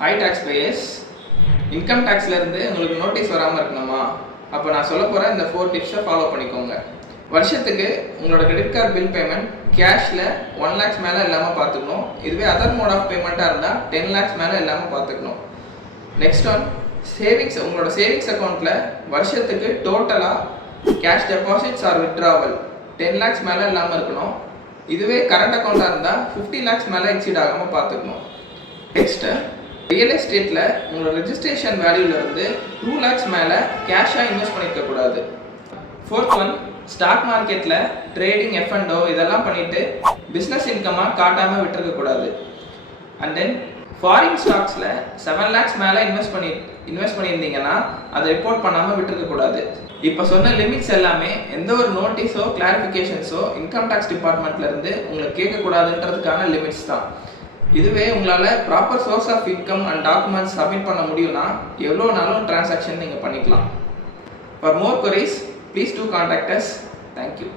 High tax payers, income டேக்ஸ்லேருந்து உங்களுக்கு notice வராமல் இருக்கணுமா? அப்போ நான் சொல்ல போகிற இந்த 4 டிப்ஸை ஃபாலோ பண்ணிக்கோங்க. வருஷத்துக்கு உங்களோட கிரெடிட் கார்டு பில் பேமெண்ட் கேஷில் 1 lakhs மேலே இல்லாமல் பார்த்துக்கணும். இதுவே அதர் மோட் ஆஃப் பேமெண்ட்டாக இருந்தால் 10 lakhs மேலே இல்லாமல் பார்த்துக்கணும். Next one, savings. உங்களோட சேவிங்ஸ் அக்கௌண்ட்டில் வருஷத்துக்கு டோட்டலாக cash deposits or withdrawal 10 lakhs மேலே இல்லாமல் இருக்கணும். இதுவே கரண்ட் அக்கௌண்ட்டாக இருந்தால் 50 lakhs மேலே எக்ஸீட் ஆகாமல் பார்த்துக்கணும். நெக்ஸ்ட்டு, ரியல் எஸ்டேட்டில் உங்களோட ரெஜிஸ்ட்ரேஷன் வேல்யூலேருந்து 2 lakhs மேலே கேஷாக இன்வெஸ்ட் பண்ணியிருக்கக்கூடாது. ஃபோர்த் ஒன், ஸ்டாக் மார்க்கெட்டில் ட்ரேடிங் F&O இதெல்லாம் பண்ணிவிட்டு பிஸ்னஸ் இன்கமாக காட்டாமல் விட்டுருக்கக்கூடாது. அண்ட் தென் ஃபாரின் ஸ்டாக்ஸில் 7 lakhs மேலே இன்வெஸ்ட் பண்ணியிருந்தீங்கன்னா அதை ரிப்போர்ட் பண்ணாமல் விட்டுருக்கக்கூடாது. இப்போ சொன்ன லிமிட்ஸ் எல்லாமே எந்த ஒரு நோட்டீஸோ கிளாரிஃபிகேஷன்ஸோ இன்கம் டேக்ஸ் டிபார்ட்மெண்ட்லேருந்து உங்களுக்கு கேட்கக்கூடாதுன்றதுக்கான லிமிட்ஸ் தான். இதுவே உங்களால் proper source of income and documents submit பண்ண முடியும்னா எவ்வளோ நாளும் டிரான்சாக்ஷன் நீங்கள் பண்ணிக்கலாம். For more queries, please do contact us. Thank you.